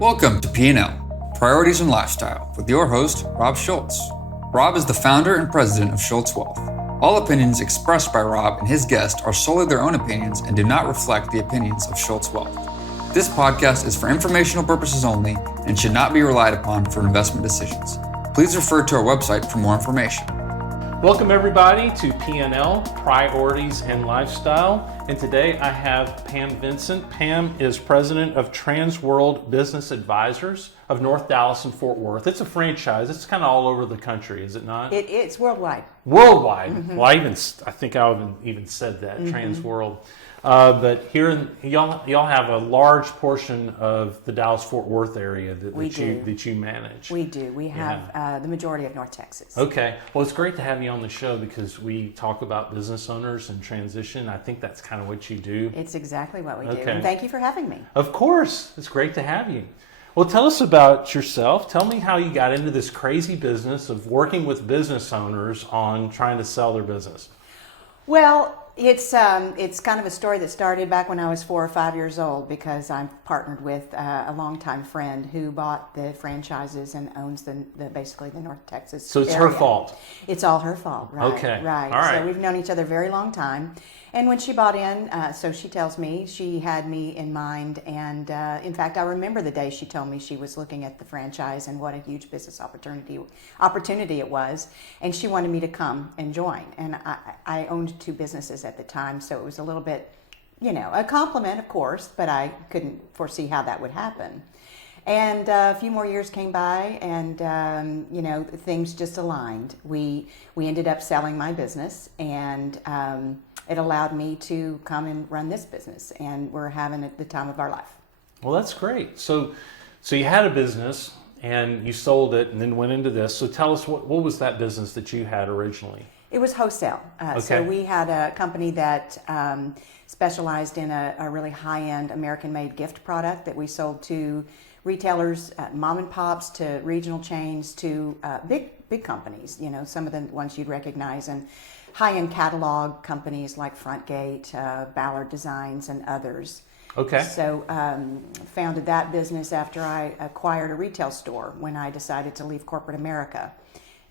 Welcome to P&L, Priorities and Lifestyle, with your host, Rob Schultz. Rob is the founder and president of Schultz Wealth. All opinions expressed by Rob and his guest are solely their own opinions and do not reflect the opinions of Schultz Wealth. This podcast is for informational purposes only and should not be relied upon for investment decisions. Please refer to our website for more information. Welcome everybody to P&L, Priorities and Lifestyle. And today I have Pam Vincent. Pam is president of Transworld Business Advisors of North Dallas and Fort Worth. It's a franchise. It's kind of all over the country, is it not? It's worldwide. Worldwide. Mm-hmm. Well, I think I even said that, Transworld. But here, y'all have a large portion of the Dallas-Fort Worth area that you manage. We do. We have the majority of North Texas. Okay. Well, it's great to have you on the show because we talk about business owners and transition. I think that's kind of what you do. It's exactly what we do. And thank you for having me. Of course. It's great to have you. Well, tell us about yourself. Tell me how you got into this crazy business of working with business owners on trying to sell their business. Well, it's kind of a story that started back when I was 4 or 5 years old because I'm partnered with a longtime friend who bought the franchises and owns basically the North Texas So it's area. her fault. It's all her fault, right? Okay. Right. All right. So we've known each other a very long time. And when she bought in, so she tells me, she had me in mind. And in fact, I remember the day she told me she was looking at the franchise and what a huge business opportunity it was. And she wanted me to come and join. And I owned 2 businesses at the time, so it was a little bit, a compliment, of course, but I couldn't foresee how that would happen. And a few more years came by, and things just aligned. We ended up selling my business, and it allowed me to come and run this business, and we're having the time of our life. Well, that's great. So you had a business, and you sold it, and then went into this. So tell us, what was that business that you had originally? It was wholesale. So we had a company that specialized in a really high-end American-made gift product that we sold to retailers, mom and pops, to regional chains, to big companies, some of the ones you'd recognize, and high-end catalog companies like Frontgate, Ballard Designs, and others. Okay. So founded that business after I acquired a retail store when I decided to leave corporate America.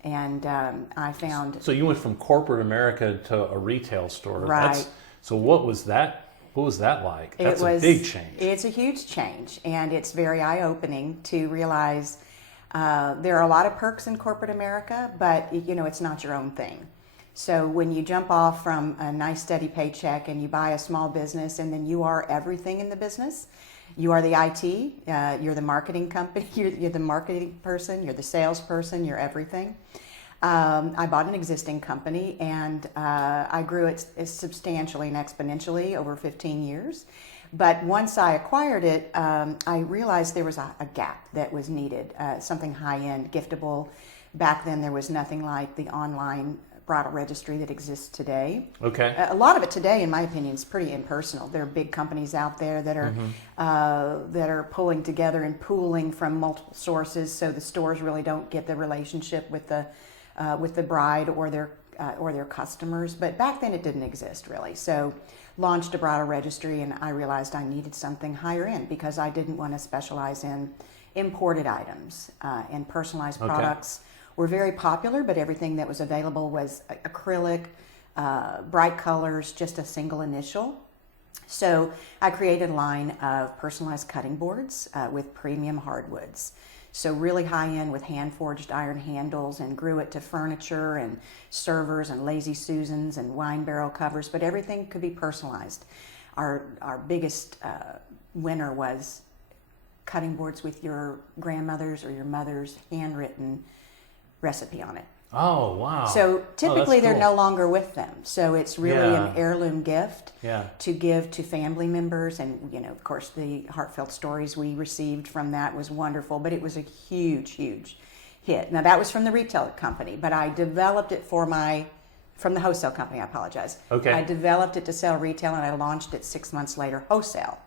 And I found... So you went from corporate America to a retail store. Right. So what was that? What was that like? That's a big change. It's a huge change, and it's very eye-opening to realize there are a lot of perks in corporate America, but it's not your own thing. So when you jump off from a nice steady paycheck and you buy a small business, and then you are everything in the business. You are the IT, you're the marketing company, you're the marketing person, you're the salesperson, you're everything. I bought an existing company, and I grew it substantially and exponentially over 15 years. But once I acquired it, I realized there was a gap that was needed, something high-end, giftable. Back then, there was nothing like the online bridal registry that exists today. Okay. A lot of it today, in my opinion, is pretty impersonal. There are big companies out there that are pulling together and pooling from multiple sources, so the stores really don't get the relationship with the bride or their customers. But back then, it didn't exist really. So, launched a bridal registry, and I realized I needed something higher end because I didn't want to specialize in imported items and personalized products. Were very popular, but everything that was available was acrylic, bright colors, just a single initial. So I created a line of personalized cutting boards with premium hardwoods. So really high-end with hand-forged iron handles, and grew it to furniture and servers and Lazy Susans and wine barrel covers, but everything could be personalized. Our biggest winner was cutting boards with your grandmother's or your mother's handwritten recipe on it. Oh, wow. So typically that's they're cool. no longer with them. So it's really an heirloom gift to give to family members. And, of course, the heartfelt stories we received from that was wonderful, but it was a huge, huge hit. Now, that was from the retail company, but I developed it from the wholesale company, I apologize. Okay. I developed it to sell retail, and I launched it 6 months later, wholesale.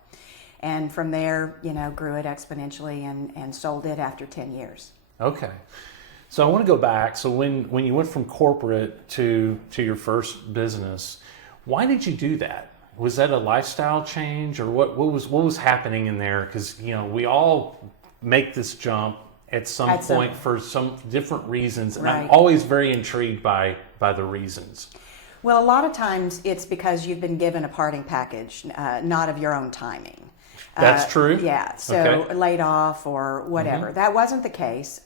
And from there, grew it exponentially and sold it after 10 years. Okay. So I want to go back. So when you went from corporate to your first business, why did you do that? Was that a lifestyle change, or what was happening in there? Because we all make this jump at some point for some different reasons, and I'm Right. always very intrigued by the reasons. Well, a lot of times it's because you've been given a parting package, not of your own timing. That's true? Yeah, so Okay. laid off or whatever. That wasn't the case.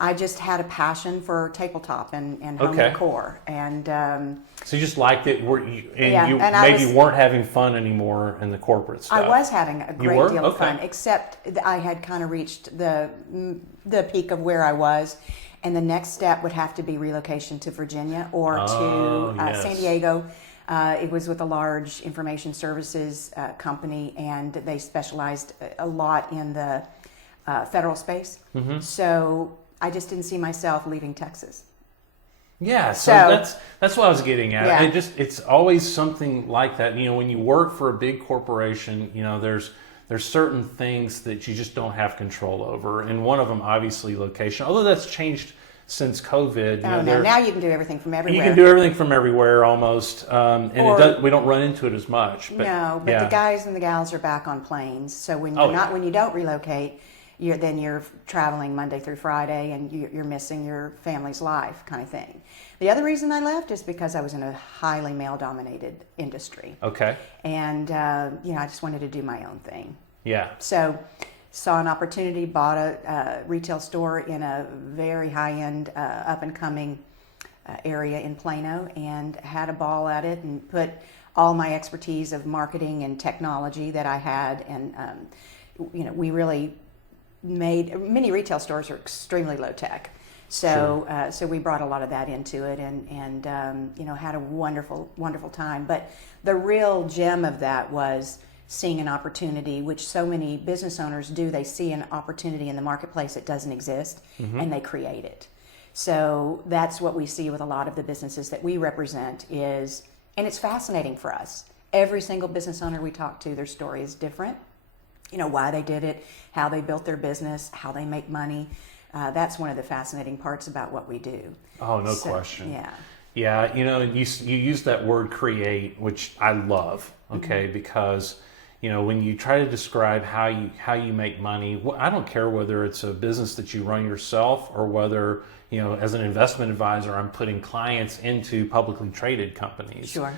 I just had a passion for tabletop and home Okay. decor, and So you just liked it, Yeah, you and I maybe was- weren't having fun anymore in the corporate stuff. I was having a great were? deal of Okay. fun, except that I had kind of reached the peak of where I was, and the next step would have to be relocation to Virginia or to yes. San Diego. It was with a large information services company, and they specialized a lot in the federal space. Mm-hmm. So I just didn't see myself leaving Texas. Yeah, so So- that's what I was getting at. Yeah. It's always something like that. When you work for a big corporation, there's certain things that you just don't have control over, and one of them obviously location. Although that's changed since COVID. Oh no! Now you can do everything from everywhere. You can do everything from everywhere almost, and Or- we don't run into it as much. But, No, but yeah. the guys and the gals are back on planes. So when Oh, you're yeah. when you don't relocate, you're traveling Monday through Friday, and you're missing your family's life, kind of thing. The other reason I left is because I was in a highly male-dominated industry, Okay. and I just wanted to do my own thing. Yeah. So saw an opportunity, bought a retail store in a very high-end, up-and-coming area in Plano, and had a ball at it, and put all my expertise of marketing and technology that I had, and we really made, many retail stores are extremely low tech. So, so we brought a lot of that into it, and had a wonderful, wonderful time. But the real gem of that was seeing an opportunity, which so many business owners do. They see an opportunity in the marketplace that doesn't exist, and they create it. So that's what we see with a lot of the businesses that we represent and it's fascinating for us. Every single business owner we talk to, their story is different. Why they did it, how they built their business, how they make money. That's one of the fascinating parts about what we do. Oh, no question. Yeah. Yeah, you use that word create, which I love, okay, because when you try to describe how you make money, I don't care whether it's a business that you run yourself or whether, as an investment advisor, I'm putting clients into publicly traded companies. Sure.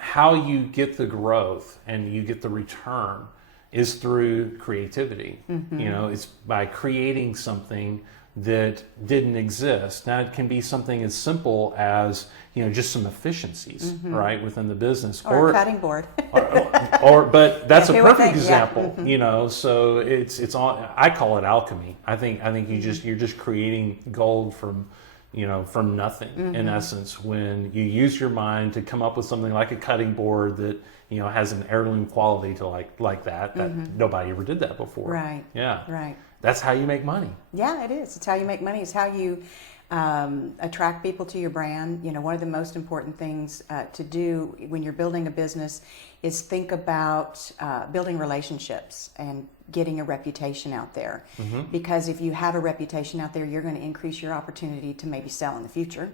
How you get the growth and you get the return is through creativity. It's by creating something that didn't exist. Now it can be something as simple as just some efficiencies, right, within the business, Or a cutting board. but that's Yeah, a who would perfect think? Yeah. example. So it's on. I call it alchemy. I think you're just creating gold from nothing in essence when you use your mind to come up with something like a cutting board that has an heirloom quality to like that nobody ever did that before. Right. Yeah. Right. That's how you make money. Yeah, it is. It's how you make money. It's how you attract people to your brand. One of the most important things to do when you're building a business is think about building relationships and getting a reputation out there. Because if you have a reputation out there, you're going to increase your opportunity to maybe sell in the future.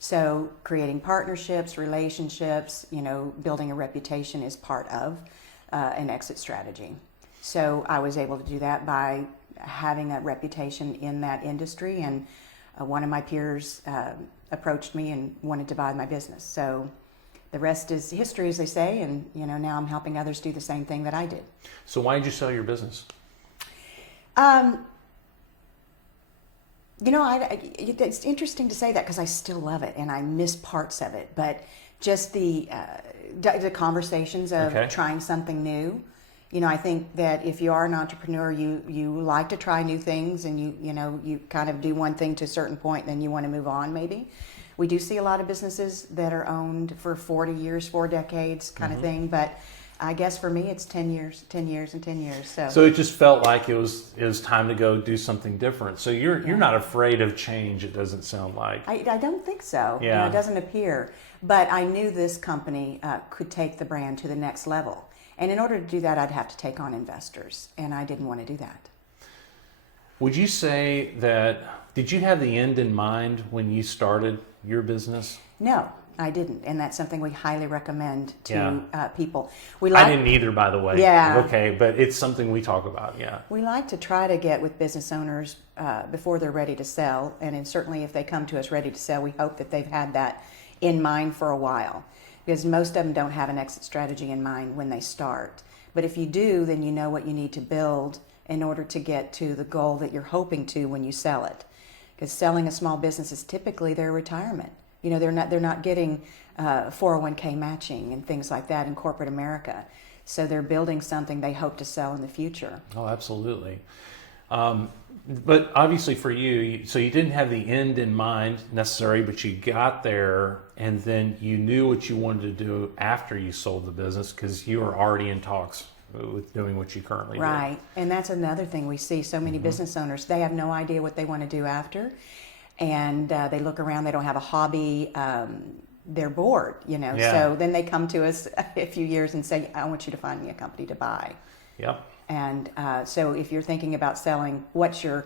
So creating partnerships, relationships, building a reputation is part of an exit strategy. So I was able to do that by having a reputation in that industry, and one of my peers approached me and wanted to buy my business. So the rest is history, as they say, and now I'm helping others do the same thing that I did. So why did you sell your business? It's interesting to say that because I still love it and I miss parts of it, but just the conversations of Okay. trying something new. I think that if you are an entrepreneur, you like to try new things, and you kind of do one thing to a certain point, then you want to move on. Maybe we do see a lot of businesses that are owned for 40 years, 4 decades, kind of thing. But I guess for me, it's 10 years, 10 years, and 10 years. So it just felt like it was time to go do something different. So you're not afraid of change. It doesn't sound like. I don't think so. Yeah. It doesn't appear. But I knew this company could take the brand to the next level. And in order to do that, I'd have to take on investors. And I didn't want to do that. Would you say that, did you have the end in mind when you started your business? No. I didn't, and that's something we highly recommend to people. I didn't either, by the way. Yeah. Okay, but it's something we talk about, yeah. We like to try to get with business owners before they're ready to sell, and then certainly if they come to us ready to sell, we hope that they've had that in mind for a while, because most of them don't have an exit strategy in mind when they start. But if you do, then you know what you need to build in order to get to the goal that you're hoping to when you sell it. Because selling a small business is typically their retirement. You know, they're not getting 401k matching and things like that in corporate America. So they're building something they hope to sell in the future. Oh, absolutely. But obviously for you, so you didn't have the end in mind necessarily, but you got there and then you knew what you wanted to do after you sold the business because you were already in talks with doing what you currently do. Right. And that's another thing we see. So many business owners, they have no idea what they want to do after. And they look around, they don't have a hobby, they're bored, you know. Yeah. So then they come to us a few years and say, I want you to find me a company to buy. Yep. And so if you're thinking about selling, what's your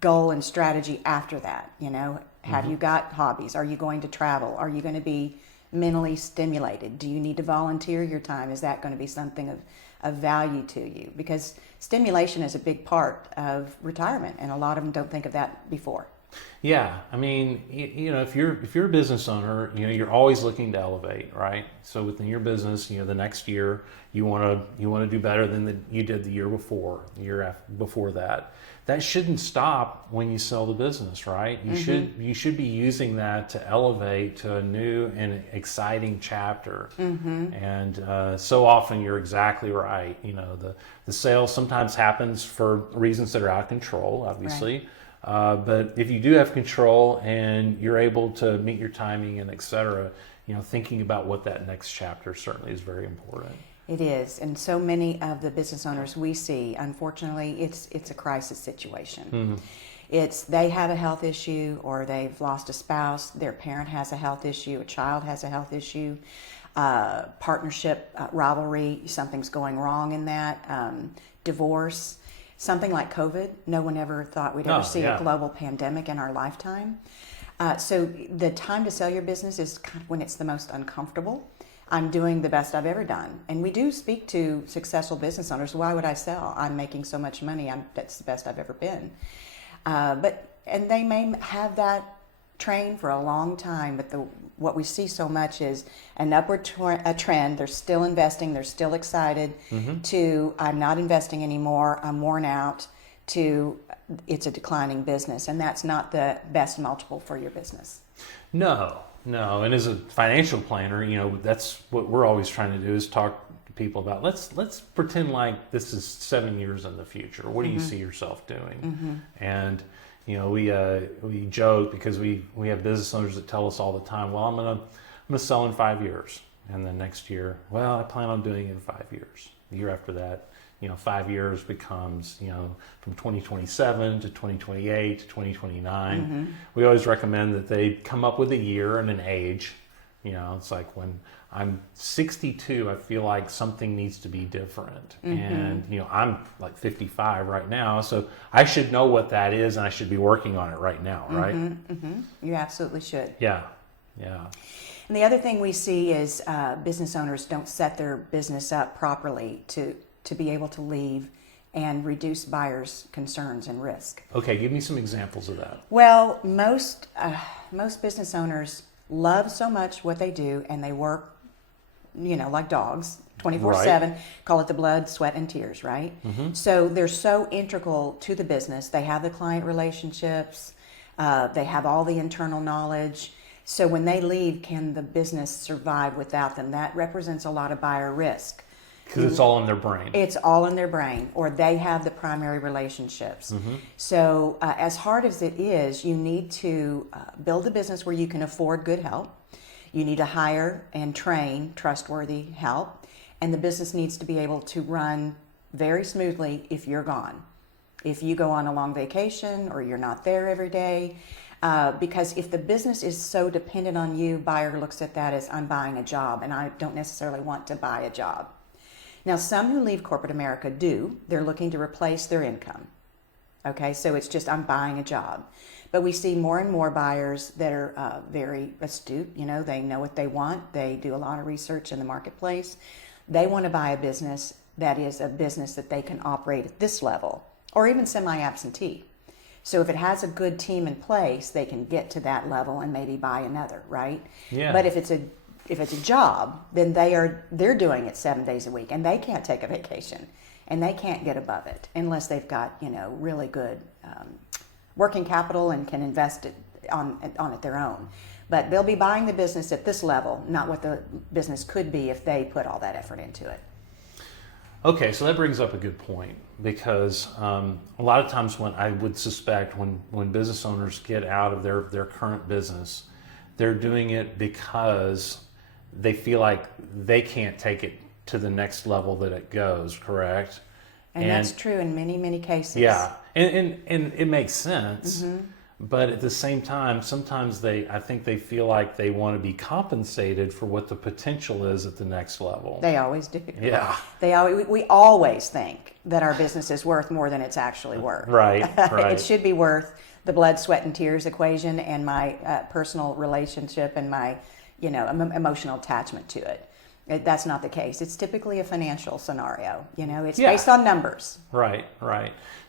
goal and strategy after that? You know, have you got hobbies? Are you going to travel? Are you going to be mentally stimulated? Do you need to volunteer your time? Is that going to be something of value to you? Because stimulation is a big part of retirement, and a lot of them don't think of that before. Yeah, I mean, you know, if you're a business owner, you know, you're always looking to elevate, right? So within your business, you know, the next year you want to do better than you did the year before, the year before that. That shouldn't stop when you sell the business, right? You should be using that to elevate to a new and exciting chapter. And so often you're exactly right. You know, the sale sometimes happens for reasons that are out of control, obviously. Right. But if you do have control and you're able to meet your timing and et cetera, you know, thinking about what that next chapter certainly is very important. It is, and so many of the business owners we see, unfortunately, it's a crisis situation. It's they have a health issue, or they've lost a spouse, their parent has a health issue, a child has a health issue, partnership rivalry, something's going wrong in that, divorce. Something like COVID, no one ever thought we'd ever see a global pandemic in our lifetime. So the time to sell your business is kind of when it's the most uncomfortable. I'm doing the best I've ever done. And we do speak to successful business owners. Why would I sell? I'm making so much money. That's the best I've ever been. And they may have that train for a long time, but what we see so much is an upward trend. They're still investing. They're still excited. To I'm not investing anymore. I'm worn out. To it's a declining business, and that's not the best multiple for your business. No. And as a financial planner, you know, that's what we're always trying to do is talk to people about. Let's pretend like this is 7 years in the future. What do you see yourself doing? And you know, we joke because we have business owners that tell us all the time, well, I'm gonna sell in 5 years, and then next year, well, I plan on doing it in 5 years. The year after that, you know, 5 years becomes, you know, from 2027 to 2028 to 2029. We always recommend that they come up with a year and an age. You know, it's like when I'm 62, I feel like something needs to be different. And, you know, I'm like 55 right now, so I should know what that is and I should be working on it right now, right? You absolutely should. Yeah. And the other thing we see is business owners don't set their business up properly to be able to leave and reduce buyers' concerns and risk. Okay, give me some examples of that. Well, most business owners love so much what they do, and they work, you know, like dogs, 24/7. Call it the blood, sweat, and tears, right? So they're so integral to the business. They have the client relationships. They have all the internal knowledge. So when they leave, can the business survive without them? That represents a lot of buyer risk. Because it's all in their brain. It's all in their brain, or they have the primary relationships. So as hard as it is, you need to build a business where you can afford good help. You need to hire and train trustworthy help. And the business needs to be able to run very smoothly if you're gone. If you go on a long vacation or you're not there every day. Because if the business is so dependent on you, buyer looks at that as I'm buying a job, and I don't necessarily want to buy a job. Now, some who leave corporate America do. They're looking to replace their income. Okay, so it's just I'm buying a job. But we see more and more buyers that are very astute. They know what they want. They do a lot of research in the marketplace. They want to buy a business that is a business that they can operate at this level, or even semi-absentee. So if it has a good team in place, they can get to that level and maybe buy another, right? Yeah. But if it's a job, then they're doing it 7 days a week, and they can't take a vacation, and they can't get above it unless they've got really good working capital and can invest it on it their own. But they'll be buying the business at this level, not what the business could be if they put all that effort into it. Okay, so that brings up a good point, because a lot of times when I would suspect when business owners get out of their current business, they're doing it because they feel like they can't take it to the next level that it goes, correct? And that's true in many, many cases. Yeah, and it makes sense. Mm-hmm. But at the same time, sometimes I think they feel like they want to be compensated for what the potential is at the next level. They always do. Yeah. We always think that our business is worth more than it's actually worth. Right. It should be worth the blood, sweat, and tears equation and my personal relationship and my emotional attachment to it. That's not the case. It's typically a financial scenario. It's based on numbers. Right.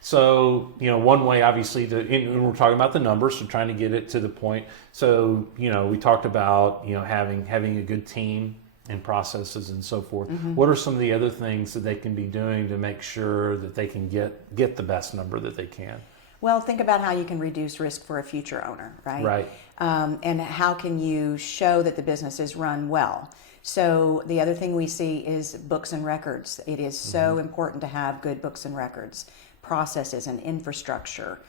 So, one way obviously and we're talking about the numbers, so trying to get it to the point. So, we talked about, having a good team and processes and so forth. Mm-hmm. What are some of the other things that they can be doing to make sure that they can get the best number that they can? Well, think about how you can reduce risk for a future owner, right? Right. And how can you show that the business is run well? So the other thing we see is books and records. It is so important to have good books and records, processes and infrastructure,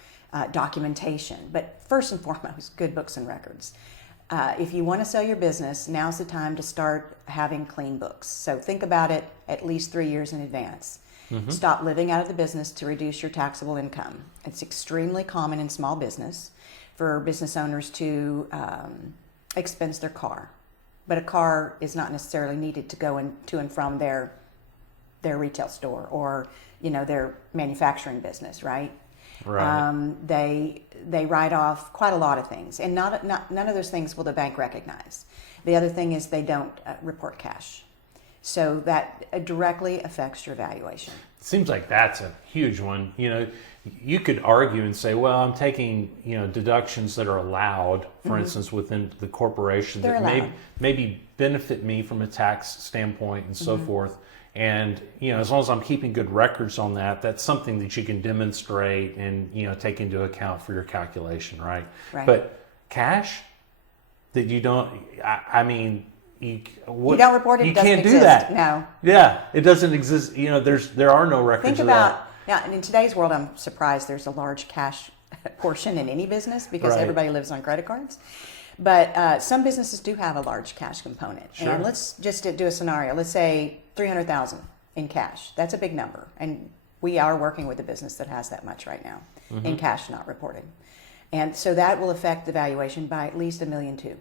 documentation. But first and foremost, good books and records. If you want to sell your business, now's the time to start having clean books. So think about it at least 3 years in advance. Mm-hmm. Stop living out of the business to reduce your taxable income. It's extremely common in small business for business owners to expense their car. But a car is not necessarily needed to go to and from their retail store or their manufacturing business, right? Right. They write off quite a lot of things, and none of those things will the bank recognize. The other thing is they don't report cash, so that directly affects your valuation. It seems like that's a huge one. You could argue and say, well, I'm taking deductions that are allowed, for instance, within the corporation They're that maybe benefit me from a tax standpoint and so forth. And as long as I'm keeping good records on that, that's something that you can demonstrate and take into account for your calculation, right? Right. But cash that you don't, you don't report it. You it doesn't can't exist. Do that. No. Yeah, it doesn't exist. There are no records of that. Now, in today's world, I'm surprised there's a large cash portion in any business because Right. everybody lives on credit cards. But some businesses do have a large cash component. Sure. And let's just do a scenario. Let's say $300,000 in cash. That's a big number. And we are working with a business that has that much right now in cash not reported. And so that will affect the valuation by at least $1.2 million.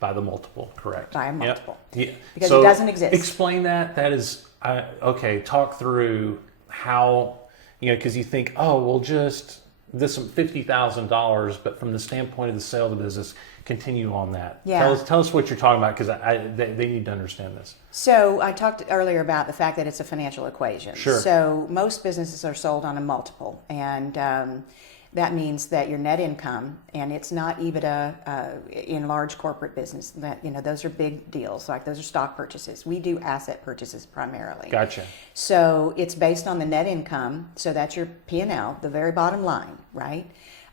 By the multiple, correct. By a multiple. Yep. Yeah. Because So it doesn't exist. Explain that. That is, okay, talk through how, because you think, just this $50,000, but from the standpoint of the sale of the business, continue on that. Yeah. Tell us what you're talking about, because they need to understand this. So I talked earlier about the fact that it's a financial equation. Sure. So most businesses are sold on a multiple, and that means that your net income, and it's not EBITDA in large corporate business. That those are big deals. Like those are stock purchases. We do asset purchases primarily. Gotcha. So it's based on the net income. So that's your P&L, the very bottom line, right?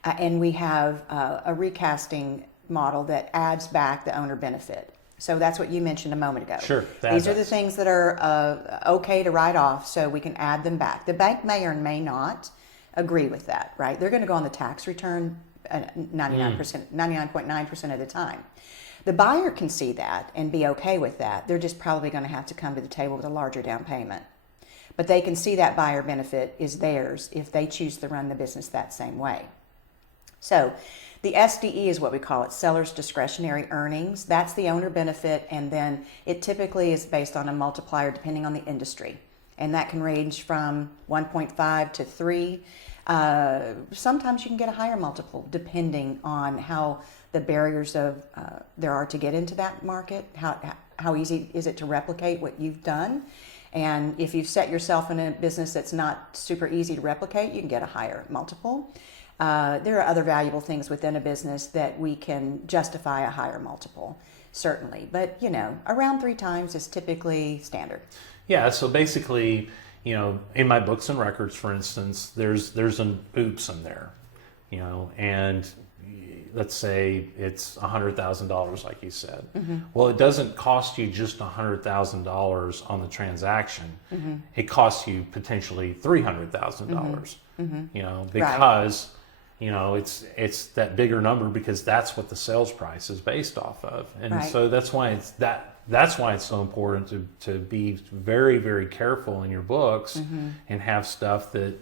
And we have a recasting model that adds back the owner benefit. So that's what you mentioned a moment ago. Sure. These are the things that are okay to write off, so we can add them back. The bank may or may not agree with that, right? They're going to go on the tax return 99.9% of the time. The buyer can see that and be okay with that. They're just probably going to have to come to the table with a larger down payment. But they can see that buyer benefit is theirs if they choose to run the business that same way. So the SDE is what we call it, seller's discretionary earnings. That's the owner benefit, and then it typically is based on a multiplier depending on the industry. And that can range from 1.5 to 3. Sometimes you can get a higher multiple depending on how the barriers of there are to get into that market. How easy is it to replicate what you've done? And if you've set yourself in a business that's not super easy to replicate, you can get a higher multiple. There are other valuable things within a business that we can justify a higher multiple, certainly. But, around 3 times is typically standard. Yeah, so basically, in my books and records, for instance, there's an oops in there, and let's say it's $100,000, like you said. Mm-hmm. Well, it doesn't cost you just $100,000 on the transaction. Mm-hmm. It costs you potentially $300,000. Mm-hmm. Because it's that bigger number because that's what the sales price is based off of, and so that's why it's so important to be very, very careful in your books and have stuff that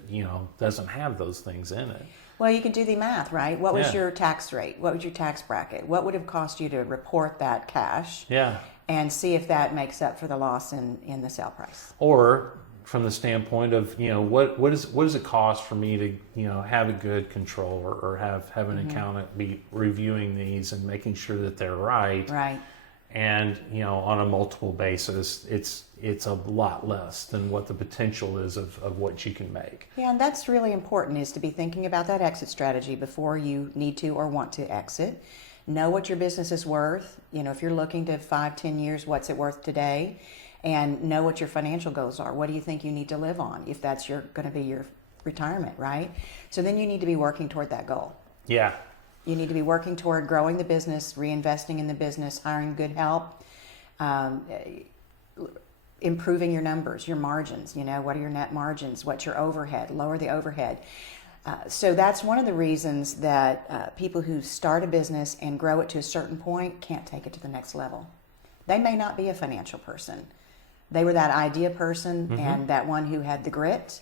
doesn't have those things in it. Well, you can do the math, right? What was your tax rate? What was your tax bracket? What would it cost you to report that cash? Yeah. And see if that makes up for the loss in the sale price. Or from the standpoint of, what does it cost for me to, have a good controller or have an accountant be reviewing these and making sure that they're right. Right. And, on a multiple basis, it's a lot less than what the potential is of what you can make. Yeah, and that's really important, is to be thinking about that exit strategy before you need to or want to exit. Know what your business is worth. If you're looking to 5-10 years, what's it worth today? And know what your financial goals are. What do you think you need to live on if that's going to be your retirement, right? So then you need to be working toward that goal. Yeah. You need to be working toward growing the business, reinvesting in the business, hiring good help, improving your numbers, your margins. What are your net margins? What's your overhead? Lower the overhead. So that's one of the reasons that people who start a business and grow it to a certain point can't take it to the next level. They may not be a financial person. They were that idea person and that one who had the grit,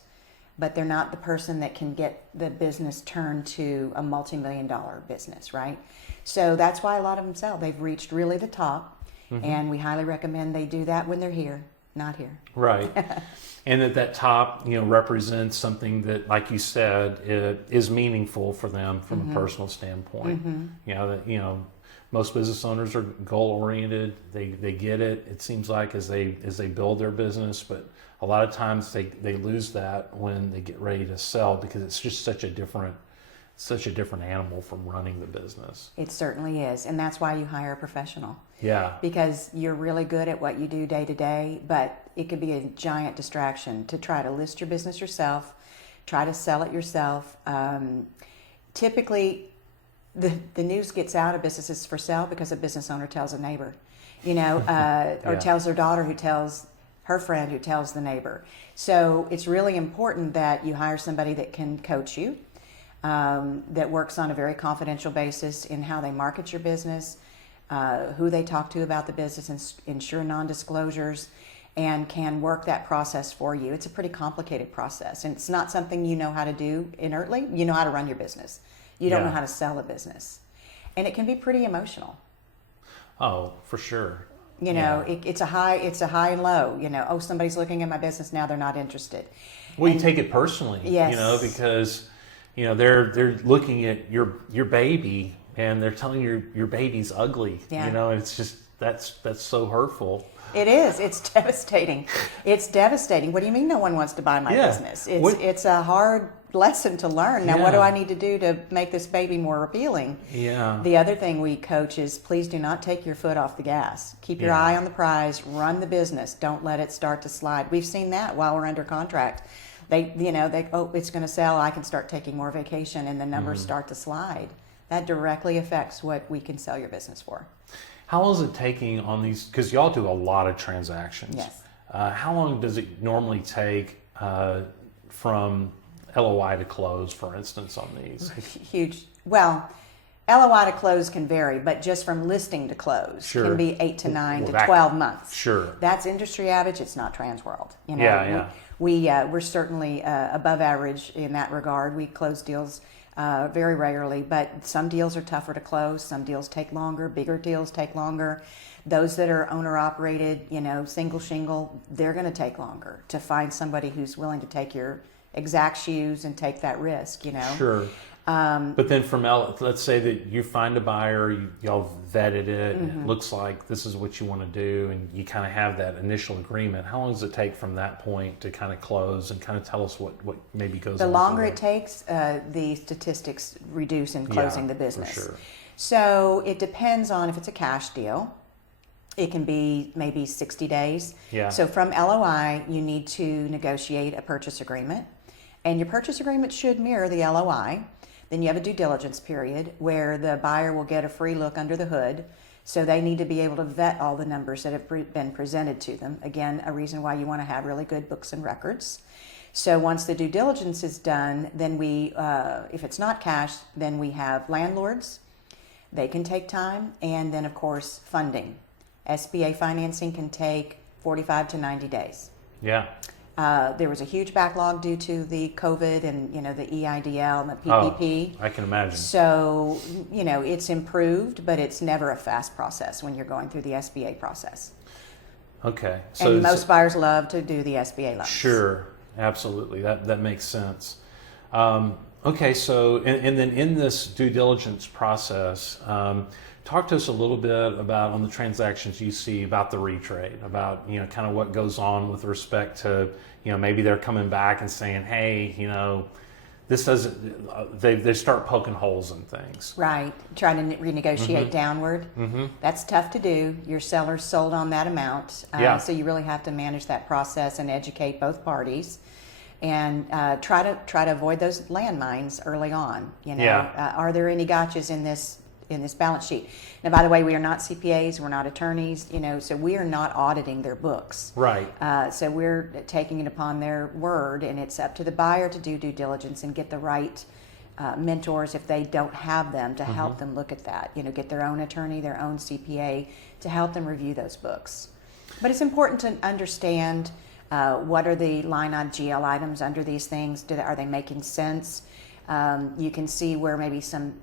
but they're not the person that can get the business turned to a multi-million-dollar business, right? So that's why a lot of them sell. They've reached really the top, and we highly recommend they do that when they're here, not here. Right. And that top, represents something that, like you said, is meaningful for them from a personal standpoint. Most business owners are goal-oriented. They get it. It seems like as they build their business, but a lot of times they lose that when they get ready to sell because it's just such a different animal from running the business. It certainly is, and that's why you hire a professional. Yeah. Because you're really good at what you do day to day, but it could be a giant distraction to try to list your business yourself, try to sell it yourself. Typically, the news gets out of businesses for sale because a business owner tells a neighbor, or tells their daughter, who tells her friend, who tells the neighbor. So it's really important that you hire somebody that can coach you, that works on a very confidential basis in how they market your business, who they talk to about the business, and ensure non-disclosures, and can work that process for you. It's a pretty complicated process, and it's not something you know how to do inertly. You know how to run your business. You don't know how to sell a business. And it can be pretty emotional. Oh, for sure. It's a high and low. Somebody's looking at my business now, they're not interested. Well, you take it personally, yes. Because they're looking at your baby and they're telling your baby's ugly. Yeah. And it's just that's so hurtful. It is. It's devastating. It's devastating. What do you mean no one wants to buy my business? It's a hard lesson to learn. Now, what do I need to do to make this baby more appealing? Yeah. The other thing we coach is, please do not take your foot off the gas. Keep your eye on the prize. Run the business. Don't let it start to slide. We've seen that while we're under contract. It's going to sell. I can start taking more vacation, and the numbers start to slide. That directly affects what we can sell your business for. How long is it taking on these? Because y'all do a lot of transactions. Yes. How long does it normally take from LOI to close, for instance, on these? Huge. Well, LOI to close can vary, but just from listing to close can be 8 to 9 to 12 months. Sure. That's industry average. It's not Transworld. We're certainly above average in that regard. We close deals very regularly, but some deals are tougher to close. Some deals take longer. Bigger deals take longer. Those that are owner operated, single shingle, they're going to take longer to find somebody who's willing to take your exact shoes and take that risk, Sure. But then let's say that you find a buyer, y'all vetted it, and it looks like this is what you want to do, and you kind of have that initial agreement. How long does it take from that point to kind of close, and kind of tell us what maybe goes on? The longer it takes, the statistics reduce in closing the business. For sure. So it depends on if it's a cash deal. It can be maybe 60 days. Yeah. So from LOI, you need to negotiate a purchase agreement, and your purchase agreement should mirror the LOI. Then you have a due diligence period where the buyer will get a free look under the hood. So they need to be able to vet all the numbers that have been presented to them. Again, a reason why you want to have really good books and records. So once the due diligence is done, then if it's not cash, then we have landlords. They can take time. And then, of course, funding. SBA financing can take 45 to 90 days. Yeah. There was a huge backlog due to the COVID and, the EIDL and the PPP. Oh, I can imagine. So, it's improved, but it's never a fast process when you're going through the SBA process. Okay. And most buyers love to do the SBA loans. Sure. Absolutely. That makes sense. Okay. So, and then in this due diligence process, talk to us a little bit about, on the transactions you see, about the retrade, about, kind of what goes on with respect to, maybe they're coming back and saying, hey, this doesn't, they start poking holes in things. Right. Trying to renegotiate downward. Mm-hmm. That's tough to do. Your seller's sold on that amount. So you really have to manage that process and educate both parties. And try to avoid those landmines early on. Are there any gotchas in this balance sheet? Now, by the way, we are not CPAs, we're not attorneys, so we are not auditing their books. Right. So we're taking it upon their word, and it's up to the buyer to do due diligence and get the right mentors, if they don't have them, to help them look at that. Get their own attorney, their own CPA to help them review those books. But it's important to understand what are the line-on GL items under these things. Are they making sense? You can see where maybe some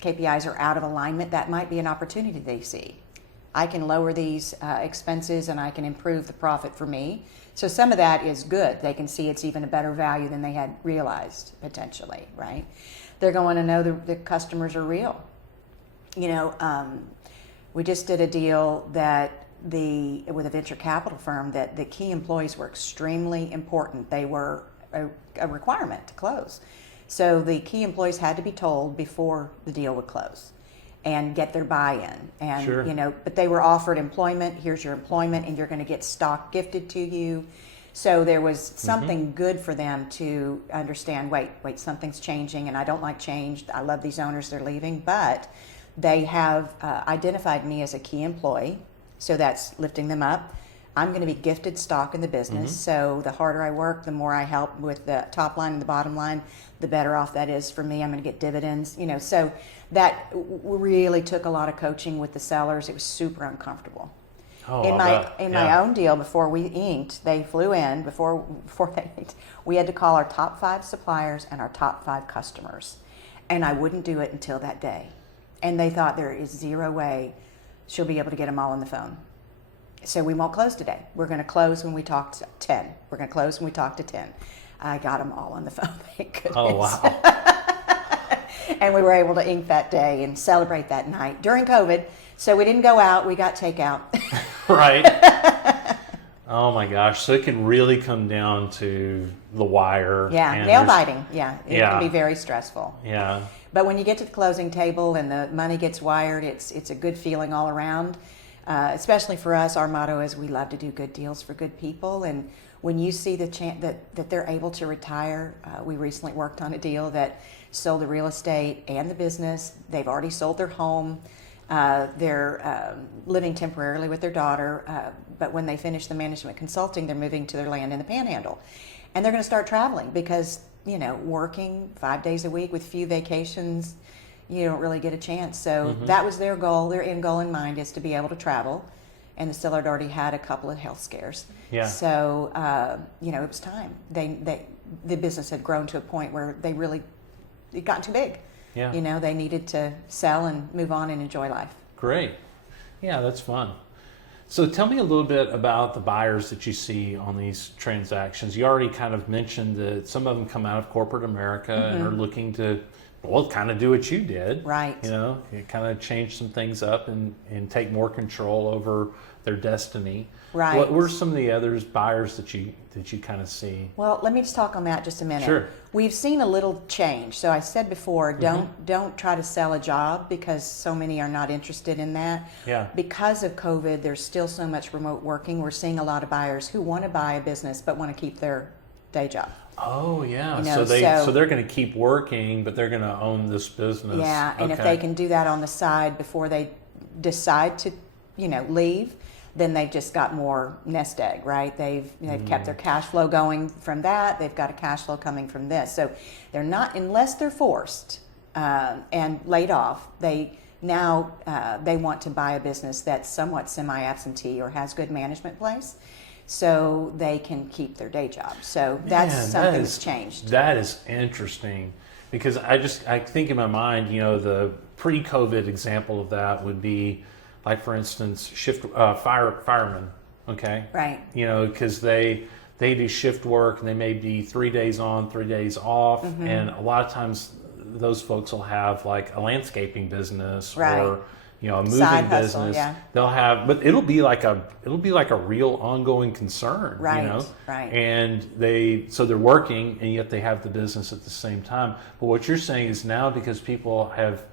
KPIs are out of alignment. That might be an opportunity they see. I can lower these expenses and I can improve the profit for me. So some of that is good. They can see it's even a better value than they had realized potentially, right? They're going to know the customers are real. We just did a deal with a venture capital firm that the key employees were extremely important. They were a requirement to close. So the key employees had to be told before the deal would close and get their buy-in. And, sure. But they were offered employment. Here's your employment, and you're going to get stock gifted to you. So there was something good for them to understand, wait, something's changing, and I don't like change. I love these owners, they're leaving. But they have identified me as a key employee, so that's lifting them up. I'm going to be gifted stock in the business, so the harder I work, the more I help with the top line and the bottom line, the better off that is for me. I'm going to get dividends, so that really took a lot of coaching with the sellers. It was super uncomfortable. In my own deal, before we inked, they flew in before they inked. We had to call our top 5 suppliers and our top 5 customers, and I wouldn't do it until that day. And they thought there is zero way she'll be able to get them all on the phone. So we won't close today. We're going to close when we talk to 10. We're going to close when we talk to 10. I got them all on the phone, thank goodness. Oh, wow. And we were able to ink that day and celebrate that night during COVID. So we didn't go out, we got takeout. Right. Oh my gosh. So it can really come down to the wire. Yeah, nail biting. Yeah, it can be very stressful. Yeah. But when you get to the closing table and the money gets wired, it's a good feeling all around. Especially for us, our motto is we love to do good deals for good people. And when you see the chance that they're able to retire, we recently worked on a deal that sold the real estate and the business. They've already sold their home. They're living temporarily with their daughter, but when they finish the management consulting, they're moving to their land in the Panhandle. And they're going to start traveling because, working 5 days a week with few vacations, you don't really get a chance. So that was their goal. Their end goal in mind is to be able to travel. And the seller had already had a couple of health scares. Yeah. So, it was time. The business had grown to a point where it got too big. Yeah. They needed to sell and move on and enjoy life. Great. Yeah, that's fun. So tell me a little bit about the buyers that you see on these transactions. You already kind of mentioned that some of them come out of corporate America and are looking to, well, kind of do what you did. Right. You know, kind of change some things up and take more control over their destiny. Right. What were some of the other buyers that you kind of see? Well, let me just talk on that just a minute. Sure. We've seen a little change. So I said before, don't try to sell a job, because so many are not interested in that. Yeah. Because of COVID, there's still so much remote working. We're seeing a lot of buyers who want to buy a business but want to keep their day job. Oh yeah. You know, so they're going to keep working, but they're going to own this business. Yeah, and if they can do that on the side before they decide to, leave, then they've just got more nest egg, right? They've kept their cash flow going from that. They've got a cash flow coming from this. So they're not, unless they're forced and laid off, they want to buy a business that's somewhat semi-absentee or has good management place, so they can keep their day job. So that's something that's changed. That is interesting, because I think in my mind, the pre-COVID example of that would be, like, for instance, firemen, okay? Right. Because they do shift work, and they may be 3 days on, 3 days off, and a lot of times those folks will have like a landscaping business, right, or a moving side business. hustle, yeah. They'll have, but it'll be like a real ongoing concern, right, right. And so they're working, and yet they have the business at the same time. But what you're saying is, now because people have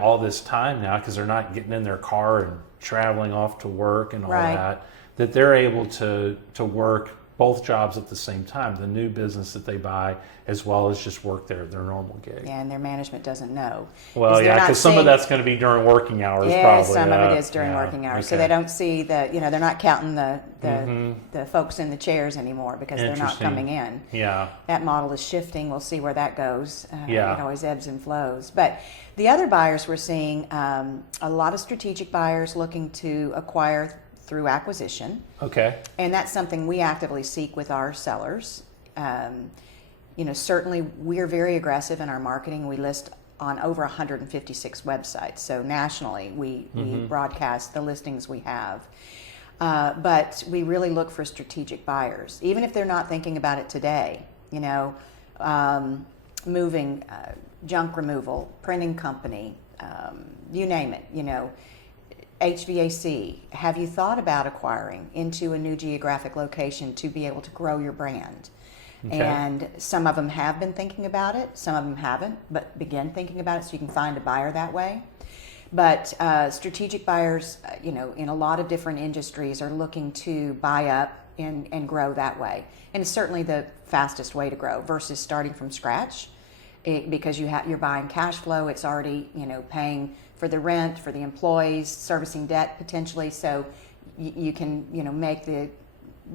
all this time now, because they're not getting in their car and traveling off to work and all right, that they're able to work both jobs at the same time, the new business that they buy, as well as just work their normal gig. Yeah, and their management doesn't know. Well, yeah, because some of that's going to be during working hours, yeah, probably. Some of it is during working hours. Okay. So they don't see they're not counting the folks in the chairs anymore, because they're not coming in. Yeah. That model is shifting. We'll see where that goes. Yeah. It always ebbs and flows. But the other buyers, we're seeing a lot of strategic buyers looking to acquire through acquisition. Okay. And that's something we actively seek with our sellers. Certainly we're very aggressive in our marketing. We list on over 156 websites. So nationally, we broadcast the listings we have. But we really look for strategic buyers, even if they're not thinking about it today. Moving, junk removal, printing company, you name it, HVAC. Have you thought about acquiring into a new geographic location to be able to grow your brand? Okay. And some of them have been thinking about it, some of them haven't, but begin thinking about it, so you can find a buyer that way. But strategic buyers, in a lot of different industries, are looking to buy up and grow that way. And it's certainly the fastest way to grow versus starting from scratch, because you're buying cash flow. It's already paying for the rent, for the employees, servicing debt potentially. So you can make the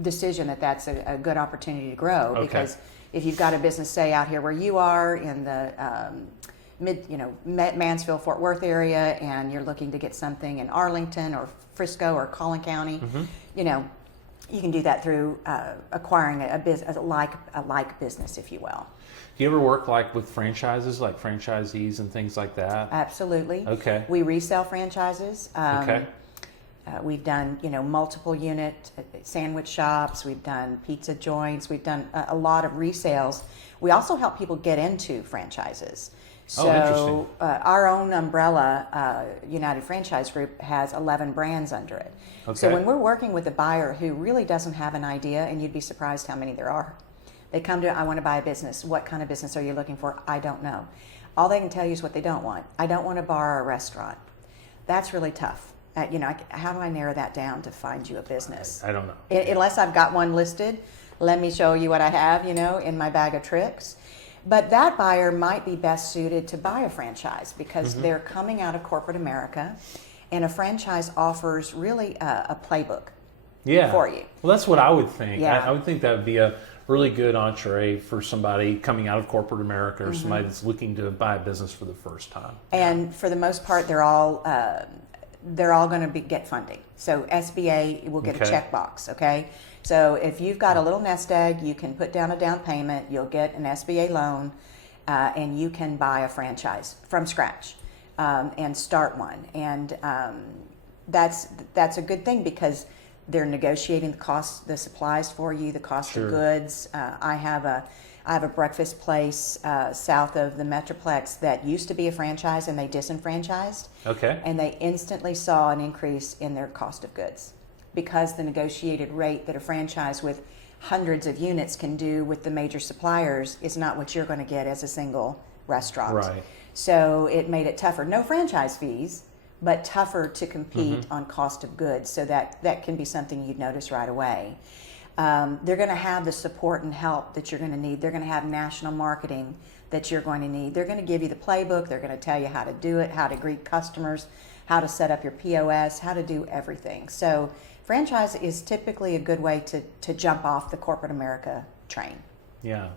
decision that that's a good opportunity to grow. Okay. Because if you've got a business, say out here where you are in the Mansfield, Fort Worth area, and you're looking to get something in Arlington or Frisco or Collin County, you can do that through acquiring a like business, if you will. Do you ever work with franchises, like franchisees and things like that? Absolutely. Okay. We resell franchises. Okay. We've done, multiple unit sandwich shops. We've done pizza joints. We've done a lot of resales. We also help people get into franchises. So our own umbrella, United Franchise Group, has 11 brands under it. Okay. So when we're working with a buyer who really doesn't have an idea, and you'd be surprised how many there are, they come to, I want to buy a business. What kind of business are you looking for? I don't know. All they can tell you is what they don't want. I don't want a bar or a restaurant. That's really tough. How do I narrow that down to find you a business? I don't know. Unless I've got one listed, let me show you what I have, in my bag of tricks. But that buyer might be best suited to buy a franchise, because they're coming out of corporate America, and a franchise offers really a playbook for you. Well, that's what I would think. Yeah. I would think that would be a really good entree for somebody coming out of corporate America, or somebody that's looking to buy a business for the first time. And for the most part, they're all going to get funding. So SBA will get a checkbox, okay? So if you've got a little nest egg, you can put down a down payment, you'll get an SBA loan, and you can buy a franchise from scratch and start one. And that's a good thing because they're negotiating the cost, the supplies for you, the cost of goods. I have a breakfast place south of the Metroplex that used to be a franchise and they disenfranchised. Okay. And they instantly saw an increase in their cost of goods because the negotiated rate that a franchise with hundreds of units can do with the major suppliers is not what you're going to get as a single restaurant. Right. So it made it tougher. No franchise fees, but tougher to compete on cost of goods. So that can be something you'd notice right away. They're going to have the support and help that you're going to need. They're going to have national marketing that you're going to need. They're going to give you the playbook. They're going to tell you how to do it, how to greet customers, how to set up your POS, how to do everything. So franchise is typically a good way to jump off the corporate America train. Yeah.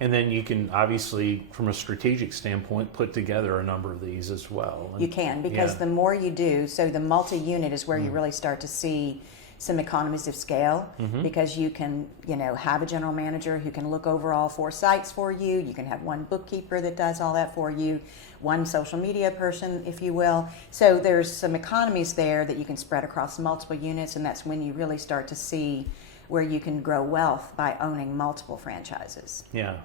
And then you can obviously, from a strategic standpoint, put together a number of these as well. You can, because the more you do, so the multi-unit is where you really start to see some economies of scale, because you can, have a general manager who can look over all 4 sites for you. You can have one bookkeeper that does all that for you, one social media person, if you will. So there's some economies there that you can spread across multiple units, and that's when you really start to see where you can grow wealth by owning multiple franchises. Yeah.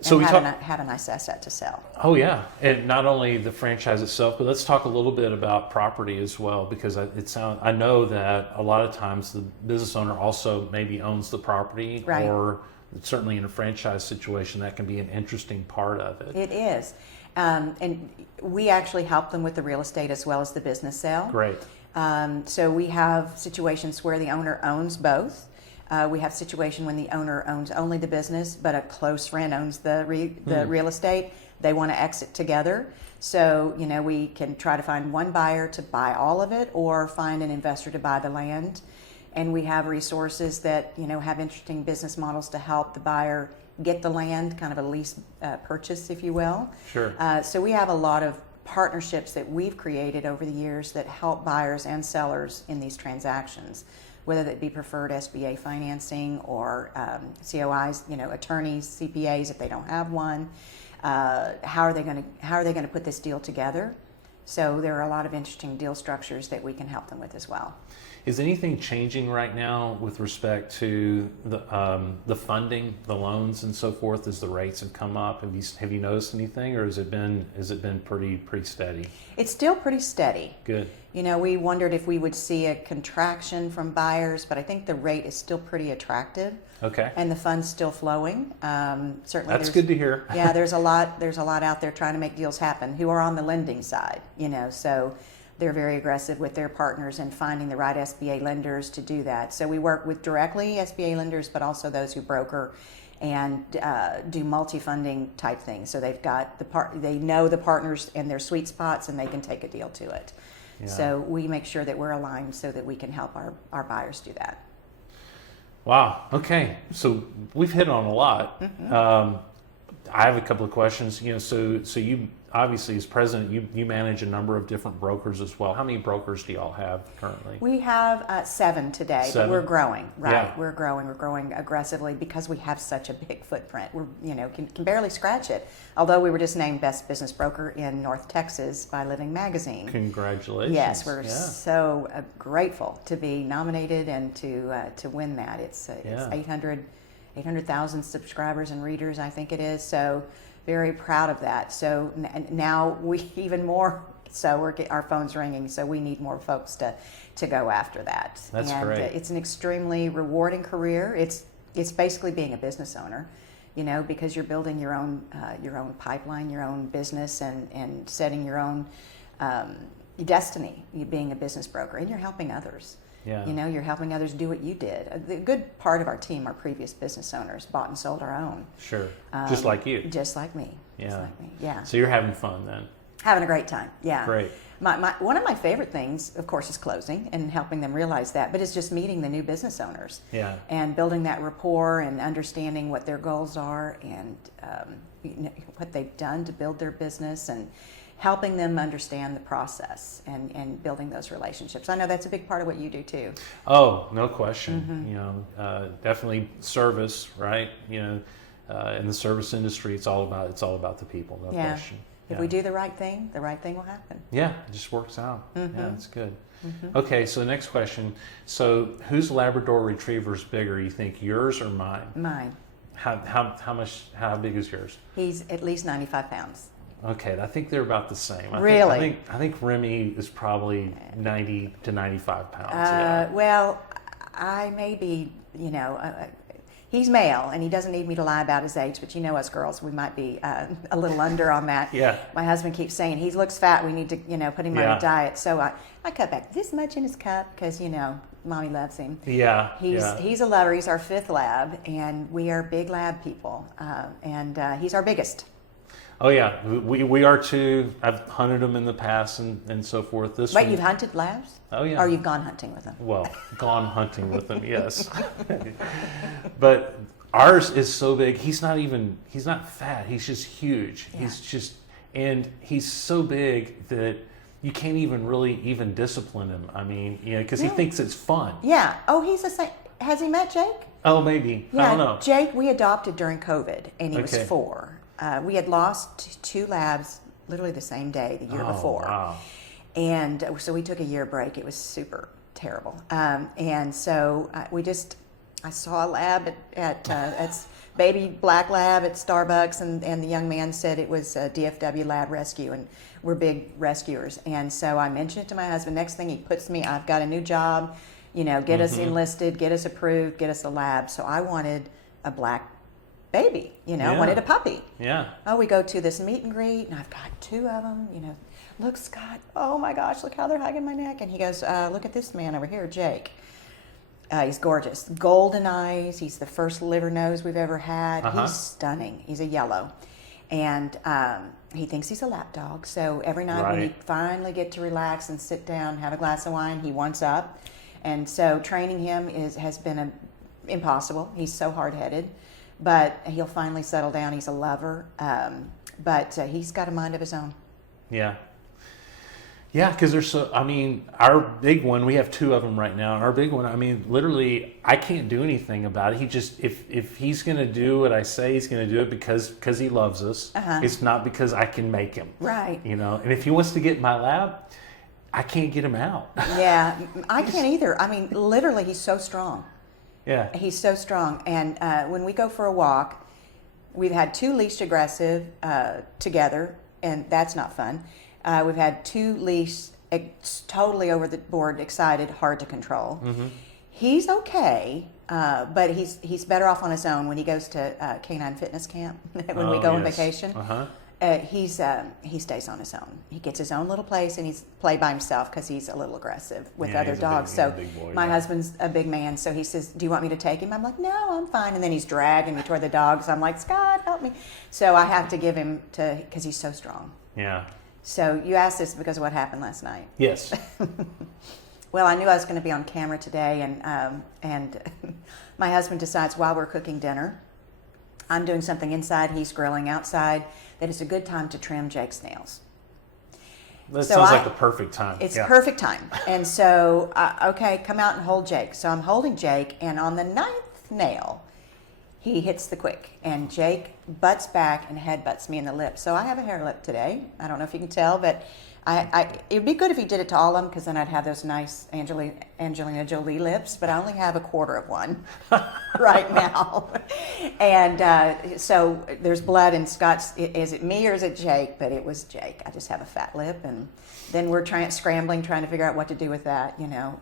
So we have a nice asset to sell. Oh yeah, and not only the franchise itself, but let's talk a little bit about property as well, because I know that a lot of times the business owner also maybe owns the property, right. Or certainly in a franchise situation that can be an interesting part of it. It is, and we actually help them with the real estate as well as the business sale. Great. So we have situations where the owner owns both. We have a situation when the owner owns only the business, but a close friend owns the real estate. They want to exit together. So, we can try to find one buyer to buy all of it or find an investor to buy the land. And we have resources that, have interesting business models to help the buyer get the land, kind of a lease purchase, if you will. Sure. So we have a lot of partnerships that we've created over the years that help buyers and sellers in these transactions, whether that be preferred SBA financing or COIs, attorneys, CPAs if they don't have one. How are they going to put this deal together? So there are a lot of interesting deal structures that we can help them with as well. Is anything changing right now with respect to the funding, the loans, and so forth as the rates have come up? Have you noticed anything, or has it been pretty steady? It's still pretty steady. Good. We wondered if we would see a contraction from buyers, but I think the rate is still pretty attractive. Okay. And the funds still flowing. Certainly, that's good to hear. Yeah, there's a lot out there trying to make deals happen who are on the lending side. So they're very aggressive with their partners and finding the right SBA lenders to do that. So we work with directly SBA lenders, but also those who broker and do multi-funding type things. So they've got they know the partners and their sweet spots, and they can take a deal to it. Yeah. So we make sure that we're aligned so that we can help our buyers do that. Wow. Okay. So we've hit on a lot. I have a couple of questions. So you obviously, as president, you manage a number of different brokers as well. How many brokers do y'all have currently? We have 7 today, but we're growing. Right, yeah. We're growing aggressively because we have such a big footprint. We're can barely scratch it. Although we were just named Best Business Broker in North Texas by Living Magazine. Congratulations! Yes, we're so grateful to be nominated and to win that. It's 800,000 subscribers and readers, I think it is. So very proud of that. So now we even more. So our phone's ringing. So we need more folks to go after that. That's great. It's an extremely rewarding career. It's basically being a business owner, because you're building your own pipeline, your own business, and setting your own destiny. You being a business broker, and you're helping others. Yeah. You're helping others do what you did. The good part of our team are previous business owners, bought and sold our own. Sure. Just like you. Just like me. Yeah. Just like me. Yeah. So you're having fun then. Having a great time. Yeah. Great. One of my favorite things, of course, is closing and helping them realize that, but it's just meeting the new business owners. Yeah. And building that rapport and understanding what their goals are and what they've done to build their business and helping them understand the process and building those relationships. I know that's a big part of what you do too. Oh, no question. Definitely service, right? In the service industry, it's all about the people, no question. If we do the right thing will happen. Yeah, it just works out. Yeah, that's good. Okay, so the next question. So whose Labrador Retriever is bigger, you think, yours or mine? Mine. How big is yours? He's at least 95 pounds. Okay, I think they're about the same. Really? I think Remy is probably 90 to 95 pounds. Yeah. Well, I may be, he's male, and he doesn't need me to lie about his age, but us girls, we might be a little under on that. Yeah. My husband keeps saying, he looks fat, we need to, put him on a diet. So I cut back this much in his cup because, Mommy loves him. Yeah. He's a lover. He's our 5th lab, and we are big lab people, and he's our biggest. Oh yeah, we are too. I've hunted them in the past and so forth. Wait, you've hunted labs? Oh yeah. Or you've gone hunting with them? Well, gone hunting with them, yes. But ours is so big. He's not fat. He's just huge. Yeah. He's so big that you can't even really discipline him. I mean, because he thinks it's fun. Yeah. Oh, he's the same. Has he met Jake? Oh, maybe. Yeah, I don't know. Jake, we adopted during COVID, and he was 4. We had lost 2 labs literally the same day the year before. Wow. And so we took a year break. It was super terrible. And so I saw a lab at baby black lab at Starbucks, and the young man said it was a DFW lab rescue, and we're big rescuers. And so I mentioned it to my husband. Next thing he puts me, I've got a new job, get us enlisted, get us approved, get us a lab. So I wanted a black baby, wanted a puppy. Yeah. Oh, we go to this meet and greet, and I've got 2 of them, Look, Scott, oh my gosh, look how they're hugging my neck. And he goes, look at this man over here, Jake. He's gorgeous. Golden eyes. He's the first liver nose we've ever had. He's stunning. He's a yellow. And he thinks he's a lap dog. So every night when we finally get to relax and sit down, have a glass of wine, he wants up. And so training him has been impossible. He's so hard-headed. But he'll finally settle down. He's a lover. But he's got a mind of his own. Yeah. Yeah, because our big one, we have 2 of them right now. And our big one, literally, I can't do anything about it. He just, if he's going to do what I say, he's going to do it because he loves us. It's not because I can make him. Right. And if he wants to get in my lab, I can't get him out. Yeah, I can't either. Literally, he's so strong. Yeah. He's so strong. And when we go for a walk, we've had 2 leash aggressive together, and that's not fun. We've had 2 leash totally over the board, excited, hard to control. He's okay, but he's better off on his own when he goes to canine fitness camp, when we go on vacation. He stays on his own. He gets his own little place, and he's play by himself because he's a little aggressive with other dogs. Big boy, my husband's a big man, so he says, do you want me to take him? I'm like, no, I'm fine. And then he's dragging me toward the dogs. I'm like, Scott, help me. So I have to give him because he's so strong. Yeah. So you asked this because of what happened last night. Yes. Well, I knew I was going to be on camera today, and my husband decides while we're cooking dinner, I'm doing something inside, he's grilling outside, that it's a good time to trim Jake's nails. That sounds like the perfect time. It's perfect time. And so, okay, come out and hold Jake. So I'm holding Jake, and on the 9th nail, he hits the quick, and Jake butts back and headbutts me in the lip. So I have a hair lip today. I don't know if you can tell, but it'd be good if he did it to all of them, because then I'd have those nice Angelina Jolie lips, but I only have a quarter of one right now. And so there's blood in Scott's. Is it me or is it Jake? But it was Jake. I just have a fat lip, and then we're scrambling, trying to figure out what to do with that.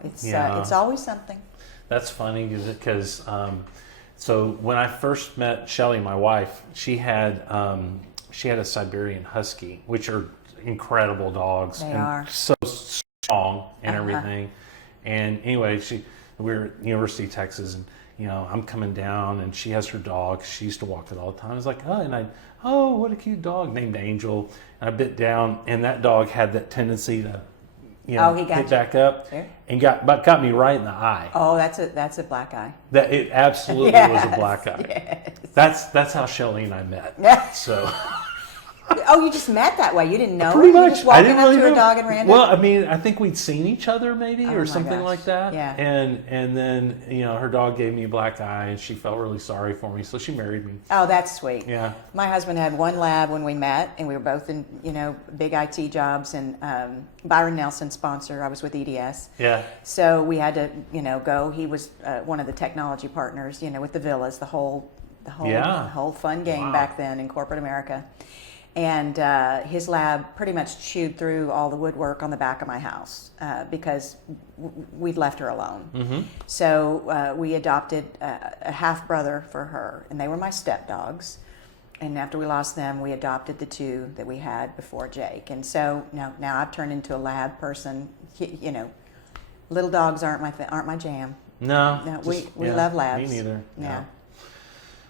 It's always something. That's funny because so when I first met Shelly, my wife, she had a Siberian Husky, which are incredible dogs. They are so strong and everything. And anyway, we're at University of Texas, and I'm coming down, and she has her dog. She used to walk it all the time. I was like, oh, what a cute dog, named Angel. And I bit down, and that dog had that tendency to hit back up, sure, and got me right in the eye. Oh, that's a black eye. That it absolutely was a black eye. Yes. That's how Shelly and I met. Yeah. So Oh, you just met that way. You didn't know Pretty her? You much. just walking I didn't up really to a know. dog and ran Well, down? I mean, I think we'd seen each other maybe Oh or my something gosh. like that. Yeah. And then, her dog gave me a black eye and she felt really sorry for me. So she married me. Oh, that's sweet. Yeah. My husband had one lab when we met, and we were both in, big IT jobs. And Byron Nelson sponsor. I was with EDS. Yeah. So we had to, go. He was one of the technology partners, with the villas, the whole fun game Wow. back then in corporate America. And his lab pretty much chewed through all the woodwork on the back of my house because we'd left her alone. Mm-hmm. So we adopted a half brother for her, and they were my stepdogs. And after we lost them, we adopted the two that we had before Jake. And so now I've turned into a lab person. Little dogs aren't my jam. No. We love labs. Me neither. Yeah.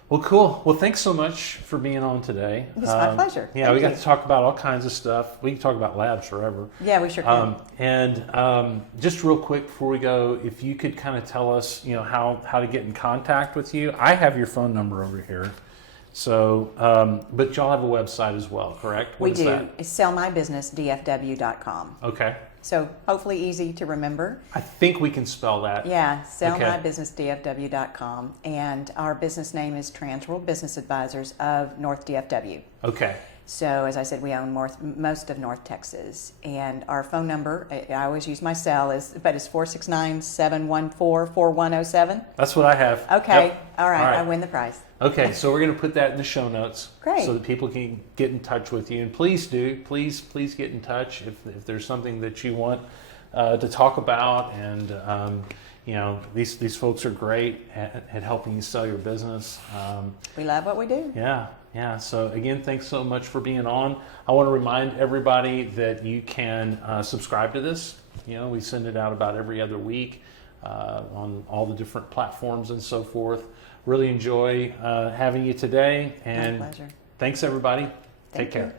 Well, cool. Well, thanks so much for being on today. It's my pleasure. Yeah, Thank we got you. to talk about all kinds of stuff. We can talk about labs forever. Yeah, we sure can. And just real quick before we go, if you could kind of tell us, how to get in contact with you. I have your phone number over here. So, but y'all have a website as well, correct? We What is do. that? It's sellmybusinessdfw.com. Okay. So hopefully easy to remember. I think we can spell that. Yeah, sellmybusinessdfw.com. And our business name is Transworld Business Advisors of North DFW. Okay. So as I said, we own most of North Texas. And our phone number, I always use my cell, is 469-714-4107. That's what I have. Okay, Yep. all right, I win the prize. Okay, so we're going to put that in the show notes. Great. So that people can get in touch with you. And please please get in touch if there's something that you want to talk about. And, these folks are great at helping you sell your business. We love what we do. Yeah. So again, thanks so much for being on. I want to remind everybody that you can subscribe to this. We send it out about every other week on all the different platforms and so forth. Really enjoy having you today. And My pleasure. thanks, everybody. Thank Take care. you.